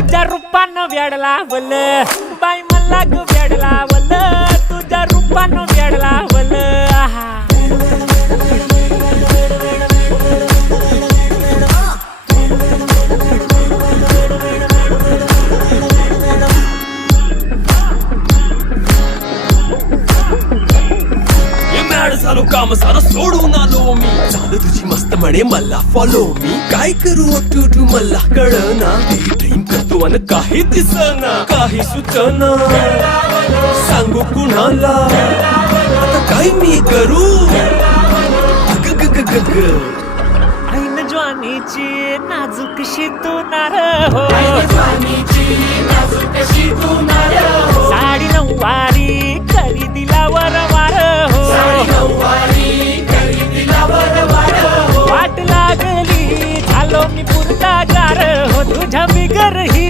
तुझ्या रूपानं वेड लावल बाई मला ग वेड लावल तुझ्या रूपानं वेड लावल झालो काम सारं सोडून आलो मी झालं तुझी मस्त म्हणे मला फॉलो मी काय करू टू मला कळना ड्रीम करतो आणि काही दिसना काही सुचना सांगू कुणाला आता काय मी करू ऐन ज्वानीची नाजूकशी तू नार हो साडी नऊवारी करी दिला वरवार हो वाट लागली झालो मी पुरता गार हो तुझ्या बिगर ही